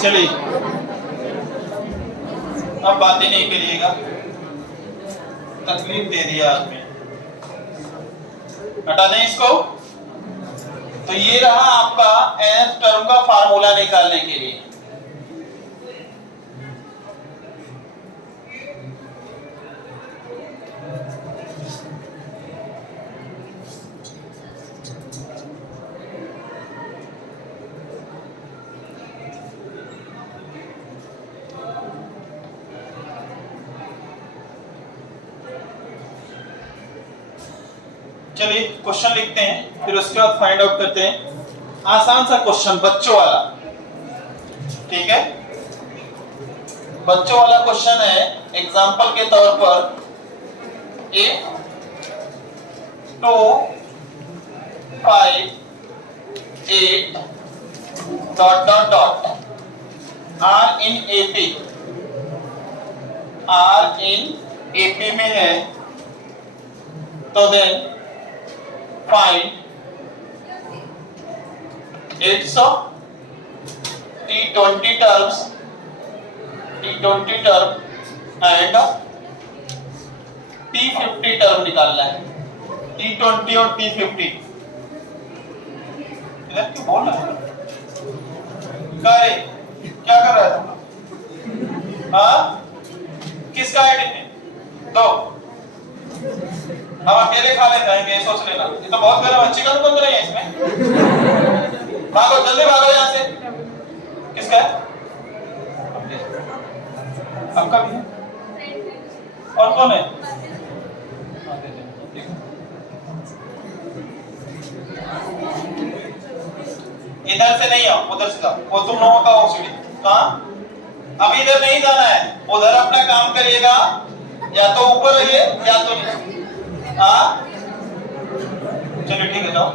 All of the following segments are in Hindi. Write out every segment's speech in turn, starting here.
चलिए अब बातें नहीं करिएगा, तकलीफ दे दिया आपने, हटा दें इसको। तो ये रहा आपका nth टर्म का फार्मूला निकालने के लिए। चलिए क्वेश्चन लिखते हैं, फिर उसके बाद फाइंड आउट करते हैं। आसान सा क्वेश्चन, बच्चों वाला, ठीक है। बच्चों वाला क्वेश्चन है, एग्जांपल के तौर पर if 2 5 8 dot dot dot are in AP, are in AP में है, तो then find its T20 terms and T50 term निकालना है। T20 और T50 इधर क्यों बोल रहा है? क्या कर रहा है? हाँ, किसका आइडिया है? दो, हम अकेले खा ले जाएंगे, सोच लेना। ये तो बहुत गर्म है, चिकन बन रही है इसमें। भागो, जल्दी भागो यहाँ से। किसका है? आपका भी है? और कौन है? इधर से नहीं आओ, उधर से जाओ। वो तुम लोगों का हो सीढ़ी कहाँ? अब इधर नहीं जाना है, उधर अपना काम करिएगा, या तो ऊपर रहिए या तो नीचे। हाँ चलिए ठीक है, जाओ।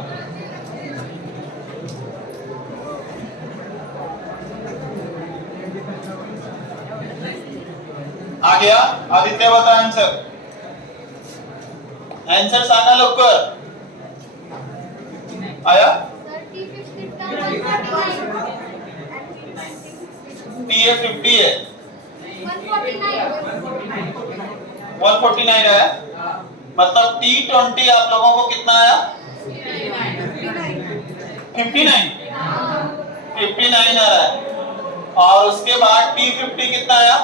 आ गया? आदित्य बता आंसर, आंसर सांगा लवकर। आया? टीए 50 है, 149 है, मतलब T20 आप लोगों को कितना आया? 59 आ रहा है। और उसके बाद T50 कितना आया?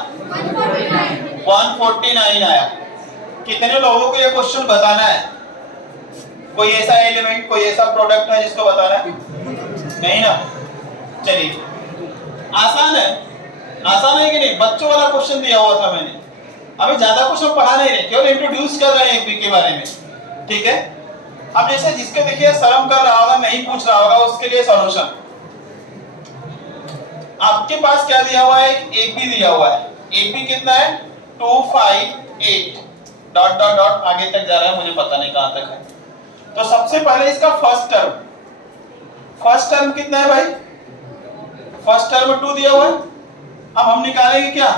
149 आया। कितने लोगों को ये क्वेश्चन बताना है? कोई ऐसा एलिमेंट, कोई ऐसा प्रोडक्ट है जिसको बताना है? नहीं ना? चलिए, आसान है, आसान है कि नहीं? बच्चों वाला क्वेश्चन दिया हुआ था मैंने, अभी ज्यादा कुछ हम पढ़ा नहीं रहे, केवल इंट्रोड्यूस कर रहे हैं एपी के बारे में, ठीक है। अब जैसे जिसके देखिए शर्म कर रहा होगा, नहीं पूछ रहा होगा, उसके लिए सॉल्यूशन आपके पास क्या दिया हुआ है? एपी दिया हुआ है। एपी कितना है? 2 5 8 डॉट डॉट डॉट आगे तक जा रहा है, मुझे पता नहीं कहां तक है। तो सबसे पहले इसका फर्स्ट टर्म कितना है भाई? फर्स्ट टर्म 2 दिया हुआ है। अब हम निकालेंगे क्या?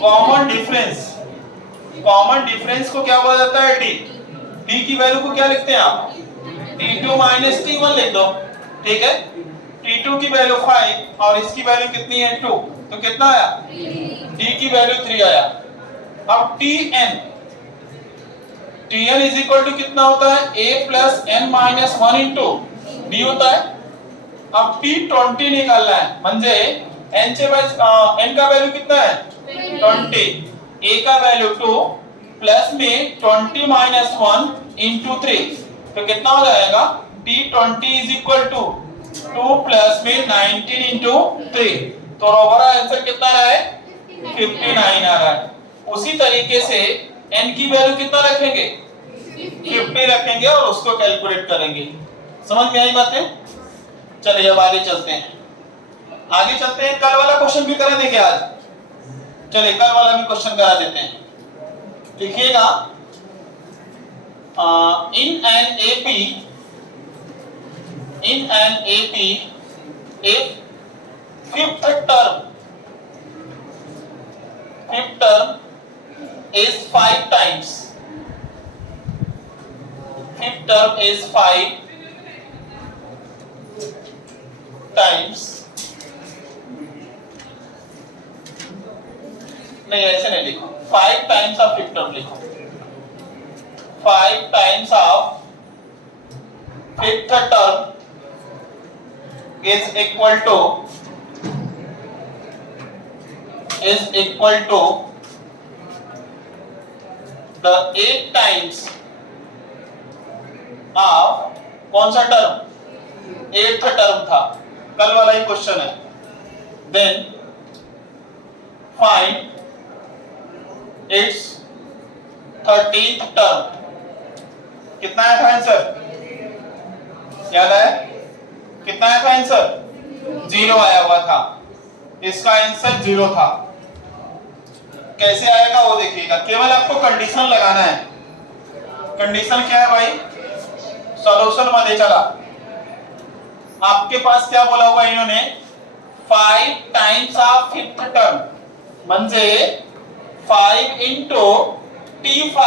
Common difference. कॉमन डिफरेंस को क्या बोला जाता है? डी। डी की वैल्यू को क्या लिखते हैं आप? T2 माइनस T1 लिख दो, ठीक है। T2 की वैल्यू 5 और इसकी वैल्यू कितनी है? 2, तो कितना आया? D की वैल्यू 3 आया। अब Tn इज इक्वल टू कितना होता है? A plus n minus 1 into D होता है। अब T20 निकालना है, म्हणजे n का वैल्यू कितना है? 20, A का वैल्यू 2 प्लस में 20 माइनस 1 इंटू 3, तो कितना हो जाएगा? T20 is equal to 2 plus में 19 इंटू 3, तो ओवरऑल आंसर कितना आ रहा है? 59 आ रहा है। उसी तरीके से n की वैल्यू कितना रखेंगे? 50 रखेंगे और उसको कैलकुलेट करेंगे। समझ में आई बातें? चलिए अब आगे चलते हैं, आगे चलते हैं। कल वाला क्वेश्चन भी करा देंगे आज, चलिए कल वाला भी क्वेश्चन करा देते हैं। लिखिएगा, in an AP if fifth term is 5 times, fifth term is 5 times नहीं ऐसे नहीं लिखो, 5 टाइम्स ऑफ फिफ्थ टर्म लिखो, 5 times of fifth term is equal to the 8 times of कौन सा टर्म, 8th टर्म था, कल वाला ही क्वेश्चन है। Then find its 13th term, कितना आया था आंसर, याद है कितना आया था आंसर, 0 आया हुआ था, इसका आंसर 0 था। कैसे आएगा वो देखिएगा, केवल आपको कंडीशन लगाना है। कंडीशन क्या है भाई, सॉल्यूशन मध्ये चला, आपके पास क्या बोला हुआ इन्होंने, 5 टाइम्स ऑफ फिफ्थ टर्म म्हणजे 5 into t5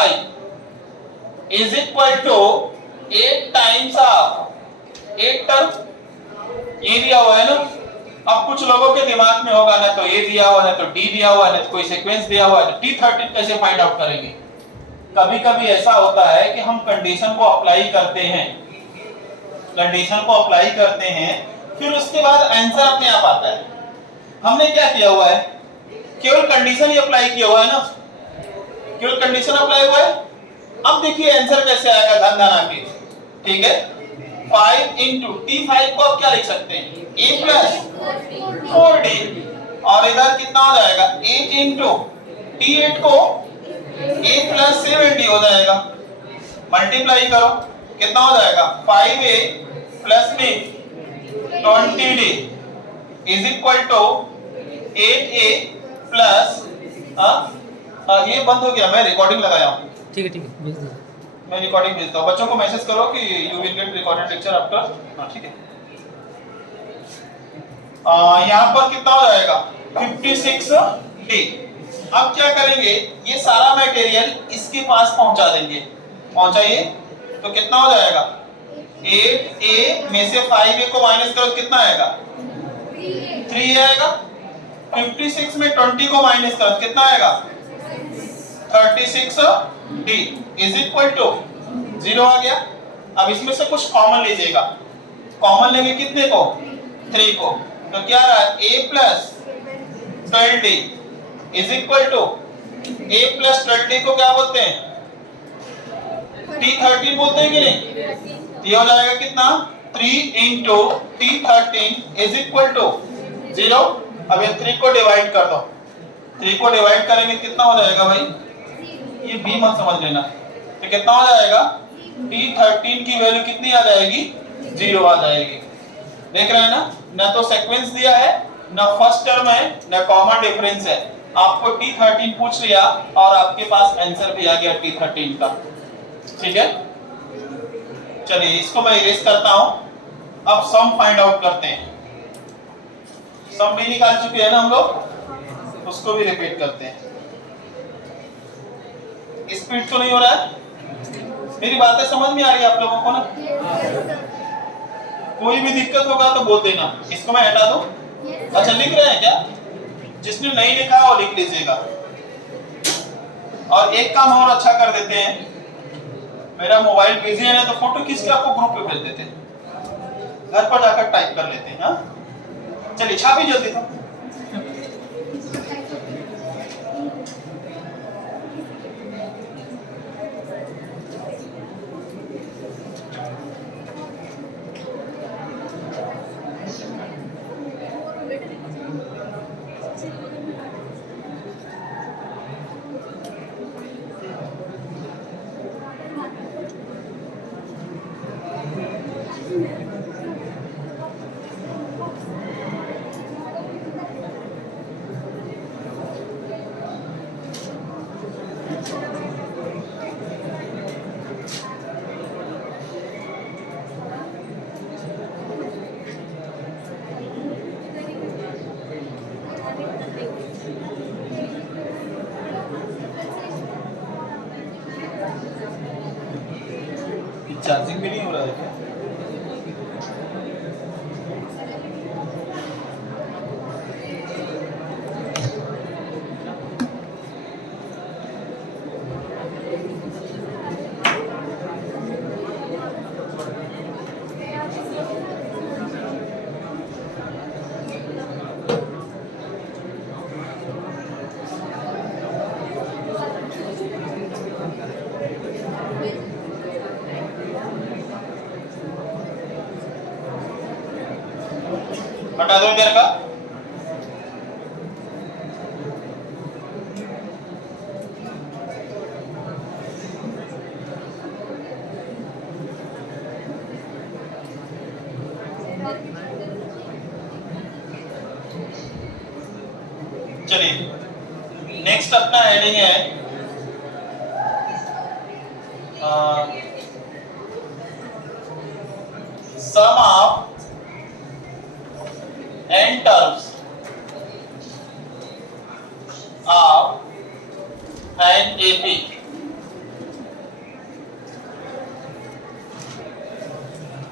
is equal to 8 times of 8 term, ये दिया हुआ है ना। अब कुछ लोगों के दिमाग में होगा ना तो ये दिया हुआ, ना तो डी दिया हुआ, ना तो कोई सीक्वेंस दिया हुआ है, तो t13 कैसे फाइंड आउट करेंगे। कभी कभी ऐसा होता है कि हम कंडीशन को अप्लाई करते हैं, कंडीशन को अप्लाई करते हैं, फिर उसके बाद आंसर अपने आप आता है। हमने क्या किया हुआ है, केवल कंडीशन ही अप्लाई किया हुआ है ना, केवल कंडीशन अप्लाई हुआ है। अब देखिए आंसर कैसे आएगा, धन धन आके, ठीक है। 5 into t5 को आप क्या लिख सकते हैं, a plus 4d, और इधर कितना हो जाएगा, 8 into t8 को a plus 7d हो जाएगा, मल्टीप्लाई करो कितना हो जाएगा, 5a plus में 20d is equal to 8a plus ये बंद हो गया, मैं रिकॉर्डिंग लगाया हूँ, ठीक है भेज दीजिए, मैं रिकॉर्डिंग भेजता हूँ, बच्चों को मैसेज करो कि you will get recorded lecture after, ठीक है। यहाँ पर कितना हो जाएगा, 56d। अब क्या करेंगे, ये सारा मटेरियल इसके पास पहुंचा देंगे, पहुंचाइए तो कितना हो जाएगा, 8a में से 5a को माइनस करो तो कितना आएगा, 3 आएगा। 56 में 20 को माइनस करो तो कितना आएगा, 36d इज इक्वल टू 0 आ गया। अब इसमें से कुछ कॉमन लीजिएगा, कॉमन लेंगे कितने को, 3 को, तो क्या रहा, a plus 12d is equal to a plus 12d को क्या बोलते हैं, t13 बोलते हैं कि नहीं। ये हो जाएगा कितना, 3 into t13 is equal to 0। अब ये 3 को डिवाइड कर दो, 3 को डिवाइड करेंगे कितना हो जाएगा भाई, ये b मत समझ लेना, तो कितना हो जाएगा, t13 की वैल्यू कितनी आ जाएगी, 0 आ जाएगी। देख रहे हैं ना तो सीक्वेंस दिया है, ना फर्स्ट टर्म है, ना कॉमन डिफरेंस है, आपको t13 पूछ लिया और आपके पास आंसर भी आ गया t13 का, ठीक है। चलिए इसको मैं इरेज करता हूं, अब सम फाइंड आउट करते हैं। सम भी निकाल चुके हैं ना हम लोग, उसको भी रिपीट करते हैं। स्पीड तो नहीं हो रहा है, मेरी बातें समझ में आ रही है आप लोगों को ना। कोई भी दिक्कत होगा तो बोल देना, इसको मैं हटा दूं। अच्छा लिख रहे हैं क्या, जिसने नहीं लिखा वो लिख लीजिएगा। और एक काम और अच्छा कर देते हैं, मेरा मोबाइल बिजी है ना तो फोटो खींच के आपको ग्रुप पे भेज देते हैं, घर पर जाकर टाइप कर लेते हैं। हाँ चलिए छापी जल्दी तो। हटा दो इधर का। चलिए नेक्स्ट अपना हेडिंग है sum of n terms of an AP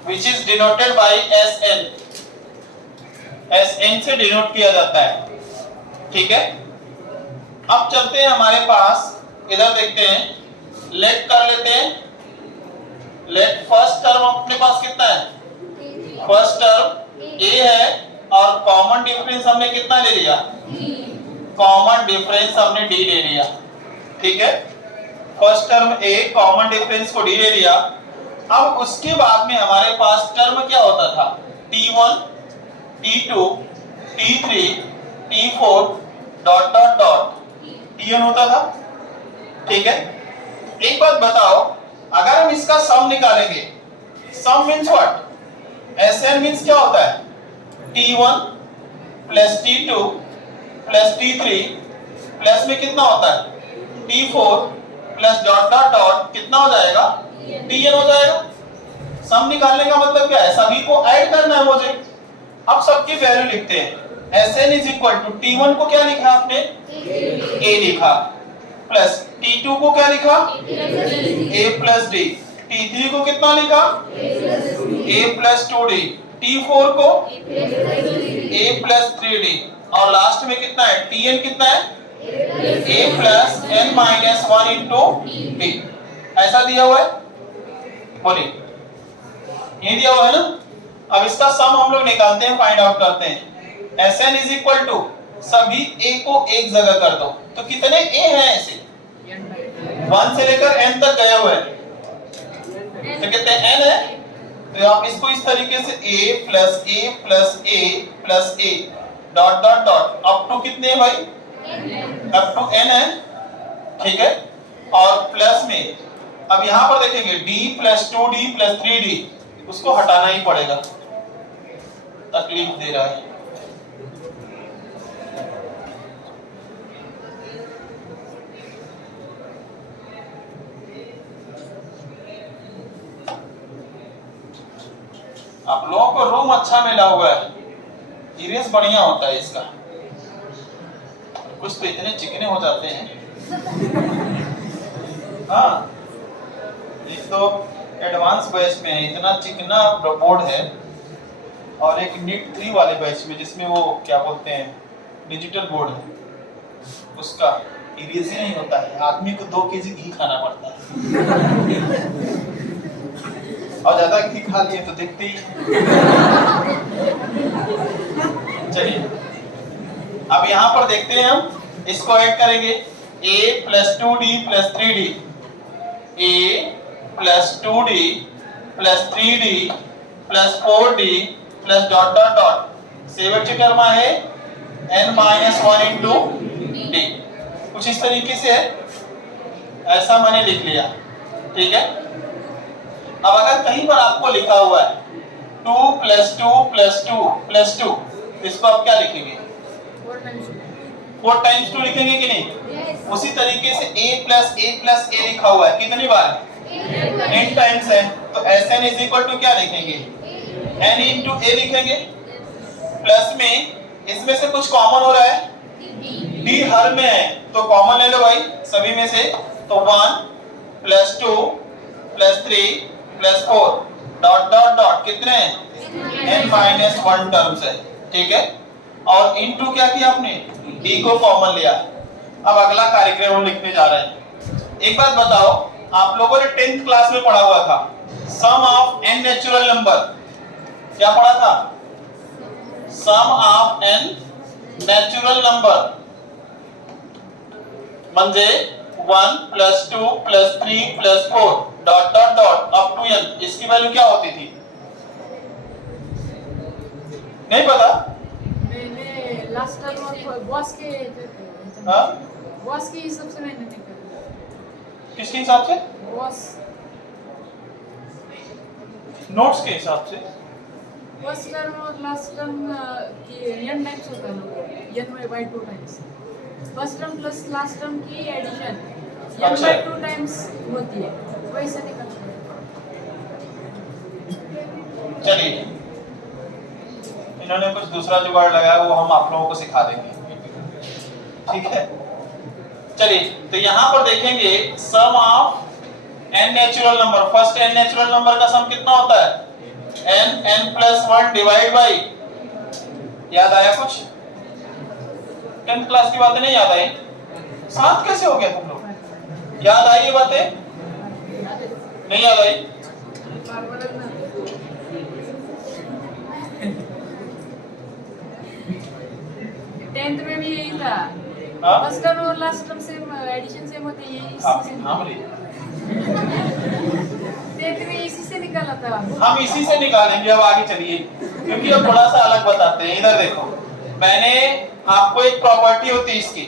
which is denoted by SN। SN से डिनोट किया जाता है, ठीक है। अब चलते हैं हमारे पास, इधर देखते हैं, लेट कर लेते हैं। लेट फर्स्ट टर्म अपने पास कितना है? फर्स्ट टर्म A है और कॉमन डिफरेंस हमने कितना ले लिया? कॉमन डिफरेंस हमने D ले लिया, ठीक है। First term A, common difference को D ले लिया। अब उसके बाद में हमारे पास टर्म क्या होता था? T1, T2, T3, T4 dot dot dot Tn होता था, ठीक है। एक बात बताओ, अगर हम इसका सम निकालेंगे, सम मींस व्हाट? Sn मींस क्या होता है? T1 plus T2 plus T3 plus में कितना होता है? T4 plus dot dot dot कितना हो जाएगा? Tn हो जाएगा। सम निकालने का मतलब क्या है? सभी को ऐड करना है मुझे। अब सबकी वैल्यू लिखते हैं। Sn is equal to T1 को क्या लिखा आपने? A लिखा, प्लस T2 को क्या लिखा? A plus D। T3 को कितना लिखा? A plus 2D। T4 को A प्लस 3D। और लास्ट में कितना है? Tn कितना है? A plus n minus 1 into D। ऐसा दिया हुआ है, बोलिए, ये दिया हुआ है ना। अब इसका सम हम लोग निकालते हैं, फाइंड आउट करते हैं। Sn इज इक्वल टू सभी A को एक जगह कर दो, तो कितने A हैं ऐसे? 1 से लेकर n तक गए हुए हैं, तो कितने n है? तो आप इसको इस तरीके से A plus A plus A plus A dot dot dot up to कितने है भाई? अप टू n है, ठीक है। और प्लस में अब यहां पर देखेंगे D plus 2D plus 3D, उसको हटाना ही पड़ेगा, तकलीफ दे रहा है। आप लोगों को रूम अच्छा मिला हुआ है, इरेज बढ़िया होता है इसका, कुछ तो इतने चिकने हो जाते हैं। हाँ, एक तो एडवांस बैच में इतना चिकना बोर्ड है, और एक नीट 3 वाले बैच में जिसमें वो क्या बोलते हैं डिजिटल बोर्ड है, उसका इरेज ही नहीं होता है। आदमी को 2 केजी घी खाना पड़ता है, और ज्यादा घी खा लिए तो दिखते ही। चलिए अब यहाँ पर देखते हैं, हम इसको ऐड करेंगे। A plus 2D plus 3D, A plus 2D plus 3D plus 4D plus dot dot dot शेवटची टर्म आहे n माइनस 1 इंटू D। कुछ इस तरीके से है, ऐसा मैंने लिख लिया, ठीक है। अब अगर कहीं पर आपको लिखा हुआ है 2 प्लस 2 प्लस 2 प्लस 2, इसको आप क्या लिखेंगे? 4 टाइम्स 2 लिखेंगे कि नहीं? उसी तरीके से A प्लस A लिखा हुआ है, कितनी बार? n टाइम्स है, तो Sn इज इक्वल टू क्या लिखेंगे? n इंटू A लिखेंगे। प्लस में इसमें से कुछ कॉमन हो रहा है, D हर में है, तो कॉमन ले लो भाई सभी में से। तो 1 plus 2 plus 3 plus 4 dot dot dot कितने हैं? n माइनस 1 टर्म्स है, ठीक है। और इनटू क्या किया आपने? D को कॉमन लिया। अब अगला कार्यक्रम हम लिखने जा रहे हैं। एक बात बताओ, आप लोगों ने 10th क्लास में पढ़ा हुआ था sum of n natural number, क्या पढ़ा था? Sum of n natural number म्हणजे 1 plus 2 plus 3 plus 4 dot dot dot up to n। इसकी वैल्यू क्या होती थी? नहीं पता? लास्ट टाइम और बॉस के हाँ बॉस के हिसाब से मैंने निकाला। किसके हिसाब से? बॉस नोट्स के हिसाब से। फर्स्ट टर्म और लास्ट टर्म की n टाइम्स होता है ना, n by 2 times. First term plus last term की एडिशन n अच्छा। by 2 टाइम्स होती है, वैसे निकालते हैं। चलिए इन्होंने कुछ दूसरा जुगाड़ लगाया, वो हम आप लोगों को सिखा देंगे, ठीक है। चलिए तो यहाँ पर देखेंगे sum of n natural number. First n natural number का सम कितना होता है? n प्लस 1 डिवाइड बाई, याद आया कुछ? 10th क्लास की बातें नहीं याद आई? साथ कैसे हो गया तुम लोग? याद आई ये बातें? नहीं याद आई? टेंथ में भी यही था। हाँ? फर्स्ट टर्म और last term same, addition same होती है, हाँ, इससे हाँ बोलिए। टेंथ में इसी से निकाला था। हम इसी से निकालेंगे अब आगे, चलिए, क्योंकि अब थोड़ा सा अलग बताते हैं। इधर देखो, मैंने आपको एक प्रॉपर्टी होती है इसकी,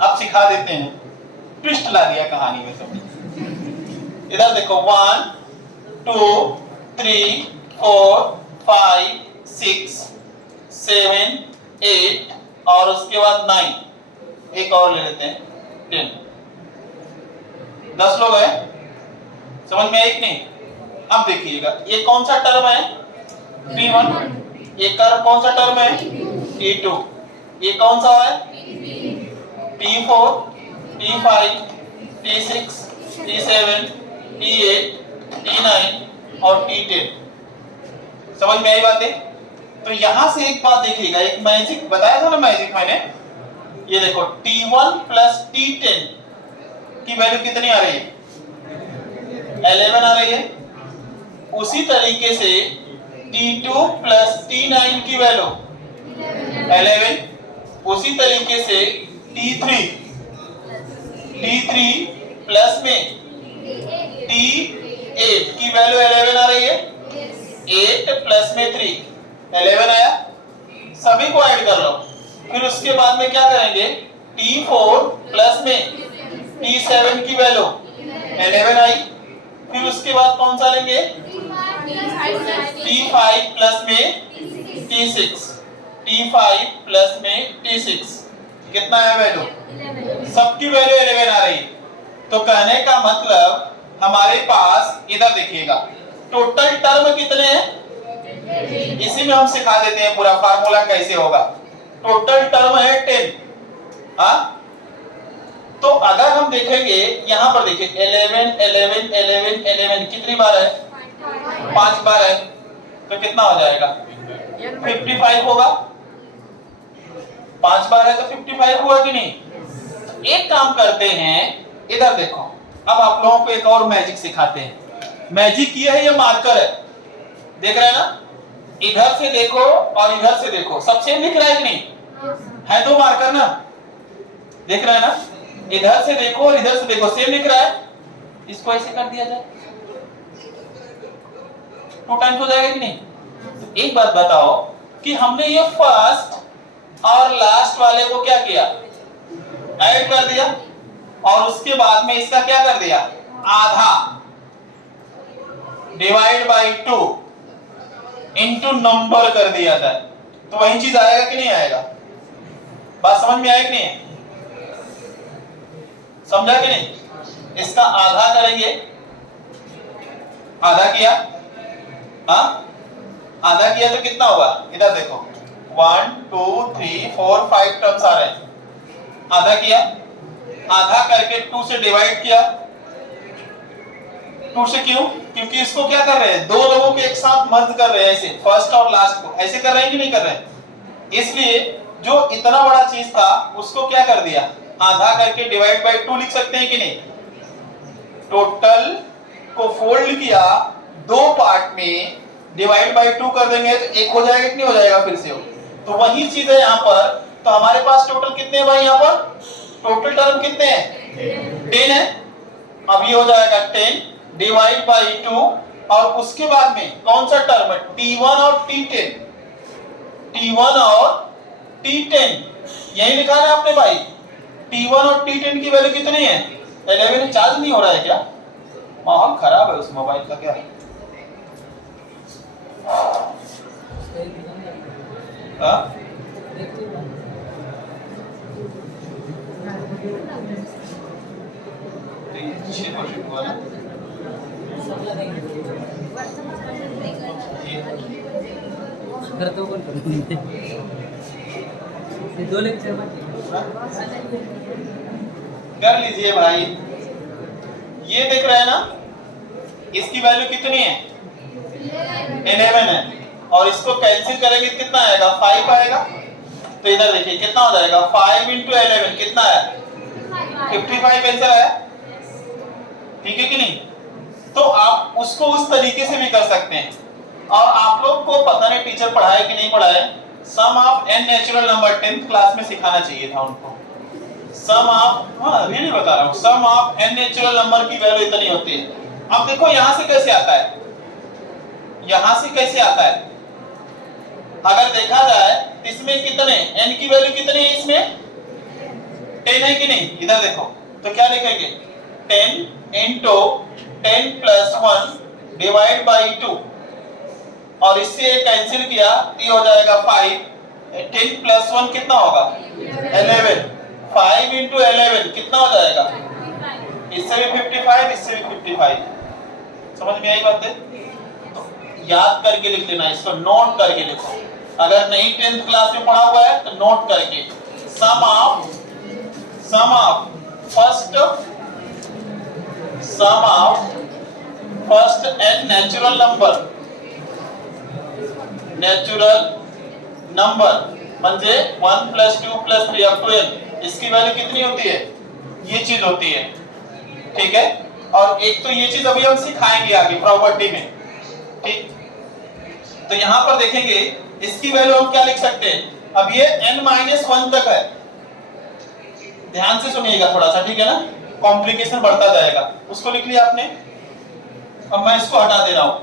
अब सिखा देते हैं, ट्विस्ट ला दिया कहानी में सब। इधर देखो 1 2 3 4 5 6 7 8 और उसके बाद 9, एक और ले लेते हैं 10। 10 लोग हैं, समझ में एक नहीं? अब देखिएगा ये कौन सा टर्म है? T1। ये कर्व कौन सा टर्म है? T2। ये कौन सा है? T4, T5, T6, T7, T8, T9 और T10। समझ में आई बातें? तो यहां से एक बात देखिएगा, एक मैजिक बताया था ना, मैजिक मैंने, ये देखो T1 प्लस T10 की वैल्यू कितनी आ रही है? 11 आ रही है। उसी तरीके से T2 प्लस T9 की वैल्यू 11। उसी तरीके से T3 प्लस में T8 की वैल्यू 11 आ रही है। 8 प्लस में 3 11 आया। सभी को ऐड कर लो। फिर उसके बाद में क्या करेंगे? T4 प्लस में T7 की वैल्यू 11 आई। फिर उसके बाद कौन सा लेंगे? T5 प्लस में T6, T5 प्लस में T6 कितना है वैल्यू? सबकी वैल्यू 11 आ रही। तो कहने का मतलब हमारे पास, इधर देखिएगा, टोटल टर्म कितने हैं? इसी में हम सिखा देते हैं पूरा फार्मूला कैसे होगा। टोटल टर्म है 10। हाँ, तो अगर हम देखेंगे यहाँ पर देखिए 11 11 11 11 कितनी बार है? 5 बार है। तो कितना हो जाएगा? 55 होगा। 5 बार है तो 55 हुआ कि नहीं? एक काम करते हैं, इधर देखो, अब आप लोगों को एक और मैजिक सिखाते हैं। मैजिक ये है, ये मार्कर है, देख रहे हैं ना? इधर से देखो और इधर से देखो, सब सेम दिख रहा है कि नहीं? है दो मार्कर ना, देख रहे हैं ना? इधर से देखो और इधर से देखो, सेम दिख रहा है। इसको ऐसे कर दिया जाए, 2 टाइम्स हो जाएगा कि नहीं? तो एक बात बताओ कि हमने ये फर्स्ट और लास्ट वाले को क्या किया? ऐड कर दिया, और उसके बाद में इसका क्या कर दिया? आधा डिवाइड बाई 2 इंटू नंबर कर दिया जाए, तो वही चीज आएगा कि नहीं आएगा? बात समझ में आई कि नहीं? समझा कि नहीं? इसका आधा करेंगे, आधा किया, हाँ आधा किया तो कितना होगा? इधर देखो 1 2 3 4 5 टर्म्स आ रहे हैं। आधा किया, आधा करके 2 से डिवाइड किया। 2 से क्यों? क्योंकि इसको क्या कर रहे हैं? दो लोगों के एक साथ मर्ज कर रहे हैं, ऐसे फर्स्ट और लास्ट को ऐसे कर रहे हैं कि नहीं कर रहे हैं? इसलिए जो इतना बड़ा चीज था उसको क्या कर दिया? आधा करके डिवाइड बाय 2 लिख सकते हैं कि नहीं? टोटल को फोल्ड किया, दो पार्ट में डिवाइड बाय 2 कर देंगे तो एक हो जाएगा कि नहीं हो जाएगा? फिर से हो। तो वही चीज है यहाँ पर। तो हमारे पास टोटल कितने हैं भाई? यहाँ पर टोटल टर्म कितने हैं? 10 है। अब ये हो जाएगा 10 डिवाइड बाई 2, और उसके बाद में कौन सा टर्म है? T1 और T10। T1 और T10 यही लिखा है आपने भाई, T1 और T10 की वैल्यू कितनी है? 11 है। चार्ज नहीं हो रहा है क्या? माहौल खराब है उस मोबाइल का क्या? हाँ? हुआ ना? करतो पण ते 2 लेक्चर कर लीजिए भाई। ये देख रहे हैं ना, इसकी वैल्यू कितनी है? 11 है, और इसको कैंसिल करेंगे कितना आएगा? 5 आएगा। तो इधर देखिए कितना हो जाएगा? 5 × 11 कितना है? 55 आंसर है। ठीक है कि नहीं? तो आप उसको उस तरीके से भी कर सकते हैं। और आप लोग को पता नहीं टीचर पढ़ाए कि नहीं पढ़ाए, sum of n natural number 10th class में सिखाना चाहिए था उनको। सम ऑफ, हाँ रियली बता रहा हूँ, सम ऑफ n नेचुरल नंबर की वैल्यू इतनी होती है। अब देखो यहां से कैसे आता है, यहां से कैसे आता है? अगर देखा जाए इसमें कितने n की वैल्यू कितनी है? इसमें 10 है कि नहीं? इधर देखो तो क्या लिखेंगे? 10 × 10 + 1 डिवाइड बाई 2, और इससे कैंसिल किया तो ये हो जाएगा 5। 10 + 1 कितना होगा? 11। 5 × 11 कितना हो जाएगा? इससे भी 55, इससे भी 55। समझ में आई बात है? तो याद करके लिख लेना, इसको नोट करके लिखो। अगर नहीं 10th क्लास में पढ़ा हुआ है तो नोट करके, sum of first n natural number म्हणजे 1 + 2 + 3 अप टू n, इसकी वैल्यू कितनी होती है? ये चीज होती है। ठीक है? और एक तो ये चीज अभी हम सिखाएंगे आगे प्रॉपर्टी में। ठीक, तो यहां पर देखेंगे इसकी वैल्यू हम क्या लिख सकते हैं? अब ये n-1 तक है, ध्यान से सुनिएगा थोड़ा सा, ठीक है ना? कॉम्प्लिकेशन बढ़ता जाएगा। उसको लिख लिया आपने। अब मैं इसको हटा दे रहा हूं,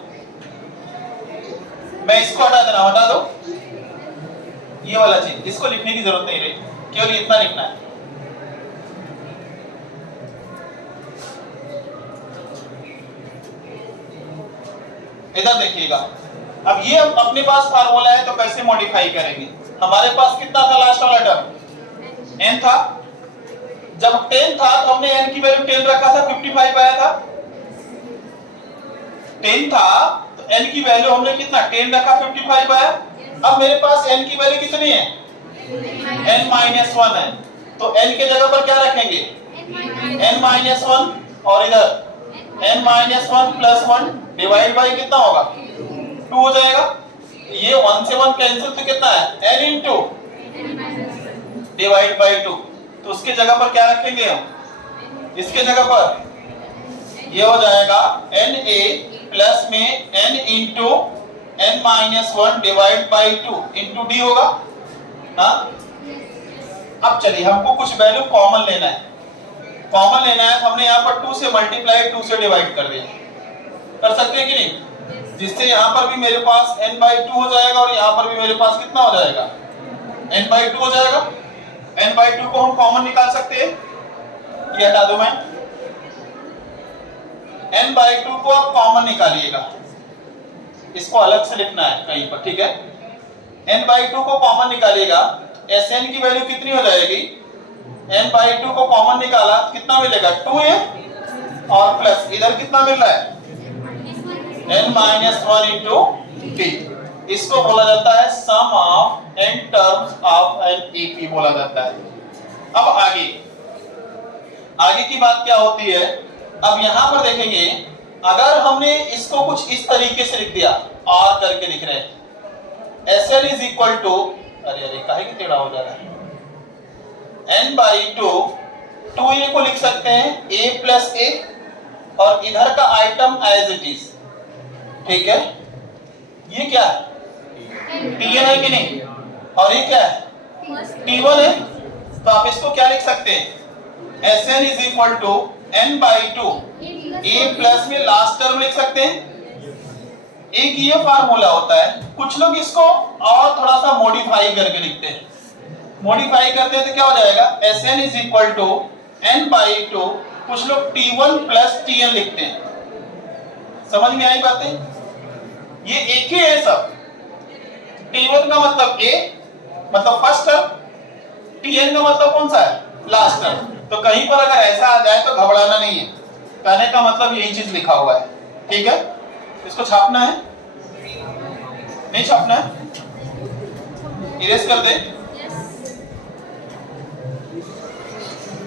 मैं इसको हटा दे रहा हूं, हटा दो ये वाला चीज, इसको लिखने की जरूरत नहीं रही, केवल इतना लिखना है। इधर देखिएगा, अब ये अपने पास फार्मूला है तो कैसे मॉडिफाई करेंगे? हमारे पास कितना था लास्ट वाला टर्म? n था। जब 10 था तो हमने n की वैल्यू 10 रखा था, 55 आया था। 10 था तो n की वैल्यू हमने कितना 10 रखा, 55 आया। अब मेरे पास n की वैल्यू कितनी है? n-1 है, तो n के जगह पर क्या रखेंगे? n-1, और इधर n-1 + 1 डिवाइड बाय कितना होगा? 2 हो जाएगा। ये 1 से 1 कैंसिल तो कितना है? n × डिवाइड बाय 2, तो उसके जगह पर क्या रखेंगे हम? इसके जगह पर ये हो जाएगा na प्लस में n × n-1 divide by 2 × d होगा। हाँ, अब चलिए हमको कुछ वैल्यू कॉमन लेना है। कॉमन लेना है तो हमने यहाँ पर 2 से मल्टीप्लाई 2 से डिवाइड कर दिया। कर सकते हैं कि नहीं? जिससे यहाँ पर भी मेरे पास n/2 हो जाएगा और यहाँ पर भी मेरे पास कितना हो जाएगा? n/2 हो जाएगा। n/2 को हम कॉमन निकाल सकते हैं, ये हटा दूं मैं। n/2 को आप कॉमन निकालिएगा, इसको अलग से लिखना है कहीं पर, ठीक है? n/2 को कॉमन निकालिएगा, Sn की वैल्यू कितनी हो जाएगी? n/2 को कॉमन निकाला कितना मिलेगा? 2a, और प्लस इधर कितना मिल रहा है? n-1 × d। इसको बोला जाता है sum of n terms of an AP बोला जाता है। अब आगे की बात क्या होती है? अब यहां पर देखेंगे, अगर हमने इसको कुछ इस तरीके से लिख दिया, और करके लिख रहे हैं Sn = अरे काहे की टेढ़ा हो जा रहा है? n/2 2a को लिख सकते हैं a + a, और इधर का आइटम एज इट इज। ठीक है? ये क्या है? Tn है कि नहीं? और ये क्या है? T1 है। तो आप इसको क्या लिख सकते हैं? Sn = n/2 a प्लस में लास्ट टर्म लिख सकते हैं। एक ये फार्मूला होता है, कुछ लोग इसको और थोड़ा सा मॉडिफाई करके लिखते हैं। मॉडिफाई करते हैं तो क्या हो जाएगा, Sn is equal to n/2, कुछ लोग T1 प्लस Tn लिखते हैं। समझ में आई बातें? ये एक ही है सब। T1 का मतलब A, मतलब फर्स्ट टर्म, Tn का मतलब कौन सा है, लास्ट टर्म। तो कहीं पर अगर ऐसा आ जाए तो घबराना नहीं है, कहने का मतलब यही चीज लिखा हुआ है। ठीक है, इसको छापना है, नहीं छापना है, इरेज कर दे।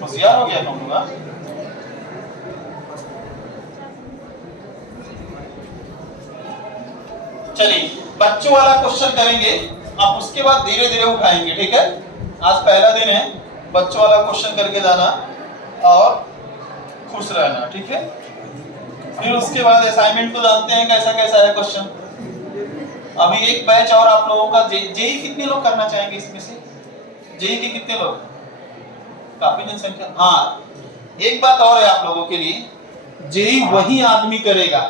होशियार हो गया तुम लोग। चलिए बच्चों वाला क्वेश्चन करेंगे, आप उसके बाद धीरे धीरे उठाएंगे। ठीक है, आज पहला दिन है, बच्चों वाला क्वेश्चन करके जाना और खुश रहना। ठीक है, फिर उसके बाद असाइनमेंट तो जानते हैं कैसा कैसा है क्वेश्चन। अभी एक बैच और आप लोगों का जेई कितने लोग करना चाहेंगे इसमें से, जेई के कितने लोग, काफी जनसंख्या। हाँ, एक बात और है आप लोगों के लिए, जेई वही आदमी करेगा,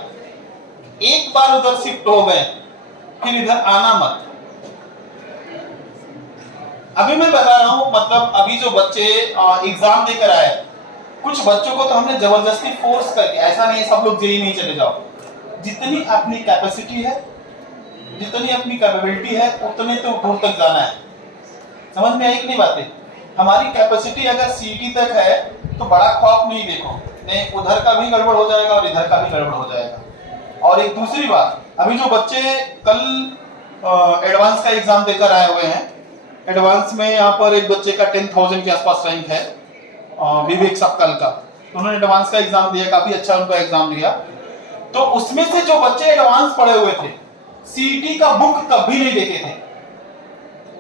एक बार उधर शिफ्ट हो गए फिर इधर आना मत। अभी मैं बता रहा हूं, मतलब अभी जो बच्चे एग्जाम देकर आए, कुछ बच्चों को तो हमने जबरदस्ती फोर्स करके, ऐसा नहीं है सब लोग जेई नहीं चले जाओ, जितनी अपनी कैपेसिटी है, जितनी अपनी कैपेबिलिटी है, उतने तो दूर तक जाना है। समझ में आई कि नहीं बातें? हमारी कैपेसिटी अगर सीटी तक है तो बड़ा खौफ नहीं देखो, नहीं उधर का भी गड़बड़ हो जाएगा और इधर का भी गड़बड़ हो जाएगा। और एक दूसरी बात, अभी जो बच्चे कल एडवांस का एग्जाम देकर आए हुए हैं, एडवांस में यहाँ पर एक बच्चे का 10,000 के आसपास रैंक है, विवेक सक्कल का, तो उन्होंने एडवांस का एग्जाम दिया, काफी अच्छा उनका एग्जाम दिया। तो उसमें से जो बच्चे एडवांस पढ़े हुए थे, सीटी का बुक कभी नहीं देखे थे।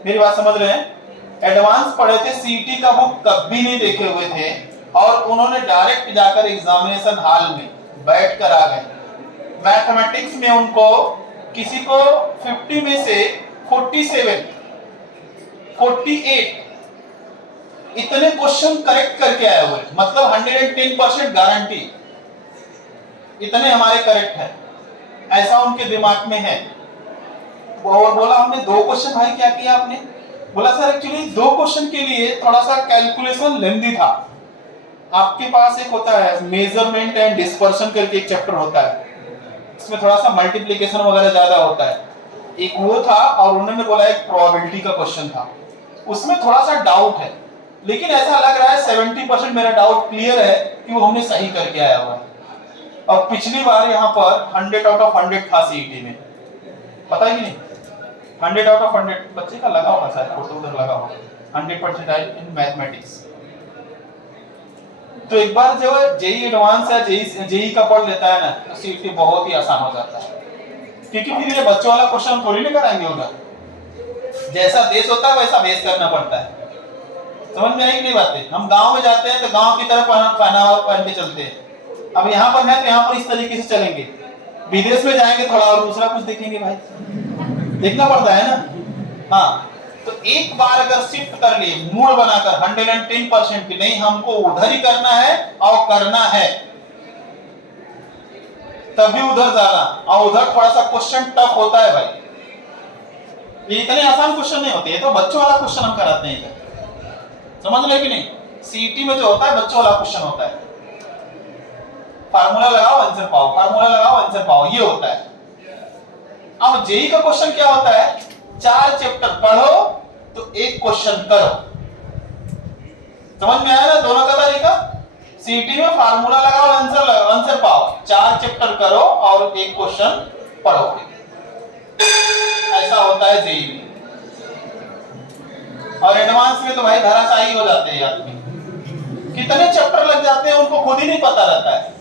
मेरी बात समझ रहे हैं? एडवांस पढ़े थे, सीटी का बुक कभी नहीं देखे हुए थे, और उन्होंने डायरेक्ट जाकर एग्जामिनेशन हॉल में बैठ कर आ गए। मैथमेटिक्स में उनको किसी को 50 में से 47, 48 इतने क्वेश्चन करेक्ट करके आए हुए, मतलब 110% गारंटी, इतने हमारे करेक्ट है, ऐसा उनके दिमाग में है। और बोला हमने 2 क्वेश्चन भाई क्या किया आपने? बोला सर एक्चुअली 2 क्वेश्चन के लिए थोड़ा सा कैलकुलेशन लेंदी था। आपके पास एक होता है मेजरमेंट एंड डिस्पर्शन करके एक चैप्टर होता है, इसमें थोड़ा सा मल्टीप्लिकेशन वगैरह ज्यादा होता है, एक वो था, और उन्होंने बोला एक प्रोबेबिलिटी का क्वेश्चन था, उसमें थोड़ा सा डाउट है, लेकिन ऐसा लग रहा है 70% मेरा डाउट क्लियर है कि वो हमने सही करके आया हुआ है। और पिछली बार यहाँ पर 100 आउट ऑफ 100 था सीईटी में, पता है कि नहीं? 100 आउट ऑफ 100 बच्चे का लगा होगा, शायद फोटो उधर लगा होगा, 100% इन मैथमेटिक्स। तो एक बार जो जेई एडवांस या जेई का पढ़ लेता है ना, तो सीईटी बहुत ही आसान हो जाता है, क्योंकि फिर ये बच्चों वाला क्वेश्चन थोड़ी ना कराएंगे उधर, जैसा देश होता है वैसा भेस करना पड़ता है। समझ में आई कि नहीं बातें? हम गांव में जाते हैं तो गांव की तरह पहनावा पहन के चलते हैं, अब यहाँ पर है तो यहाँ पर इस तरीके से चलेंगे, विदेश में जाएंगे थोड़ा और दूसरा कुछ देखेंगे भाई, देखना पड़ता है ना। हाँ, तो एक बार अगर शिफ्ट कर लिए मूड बनाकर 110% की, नहीं हमको उधर ही करना है और करना है, तभी उधर जाना। और उधर थोड़ा सा क्वेश्चन टफ होता है भाई, ये इतने आसान क्वेश्चन नहीं होते, ये तो बच्चों वाला क्वेश्चन हम कराते हैं इधर, समझ रहे कि नहीं? सीईटी में जो होता है बच्चों वाला क्वेश्चन होता है, फार्मूला लगाओ आंसर पाओ, फार्मूला लगाओ आंसर पाओ, ये होता है। अब जेई का क्वेश्चन क्या होता है? 4 चैप्टर पढ़ो तो एक क्वेश्चन करो। समझ में आया ना दोनों का तरीका? सीईटी में फार्मूला लगाओ आंसर पाओ, 4 चैप्टर करो और एक क्वेश्चन पढ़ोगे, ऐसा होता है जेई में। और एडवांस में तो भाई धराशायी हो जाते हैं आदमी, कितने चैप्टर लग जाते हैं उनको खुद ही नहीं पता रहता है।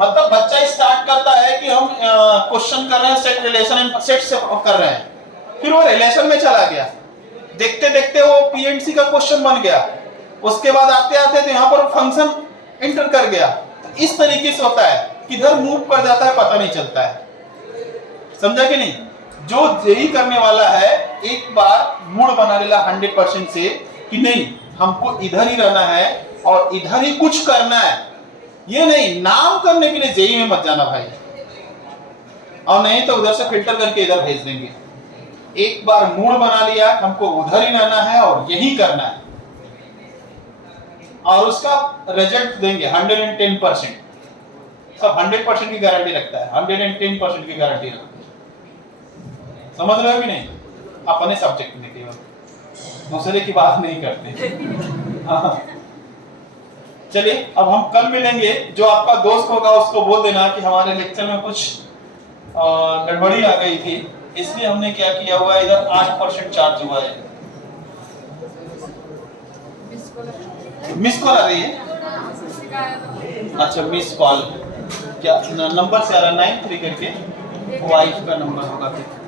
मतलब बच्चा स्टार्ट करता है कि हम क्वेश्चन कर रहे हैं सेट रिलेशन एंड सेट से कर रहे हैं, फिर वो रिलेशन में चला गया, देखते देखते वो पीएनसी का क्वेश्चन बन गया, उसके बाद आते आते तो यहाँ पर फंक्शन एंटर कर गया। तो इस तरीके से होता है, किधर मूव कर जाता है पता नहीं चलता है, समझा कि नहीं? जो जेई करने वाला है एक बार मूड बना लेला 100% से कि नहीं हमको इधर ही रहना है और इधर ही कुछ करना है, ये नहीं नाम करने के लिए जेई में मत जाना भाई, और नहीं तो उधर से फिल्टर करके इधर भेज देंगे। एक बार मूड बना लिया, हमको उधर ही रहना है और यही करना है, और उसका रिजल्ट देंगे 110%। सब 100% की गारंटी रखता है, 110% की गारंटी रखता है। समझ रहे हो कि नहीं? अपने सब्जेक्ट में केवल, दूसरे की बात नहीं करते। हाँ। चलिए अब हम कल मिलेंगे। जो आपका दोस्त होगा उसको बोल देना कि हमारे लेक्चर में कुछ गड़बड़ी आ गई थी, इसलिए हमने क्या किया हुआ है, इधर 8% चार्ज हुआ है। मिस कॉल आ रही है? अच्छा मिस कॉल क्या नंबर से आ रहा है 93 करके, वाइफ का नंबर होगा फिर।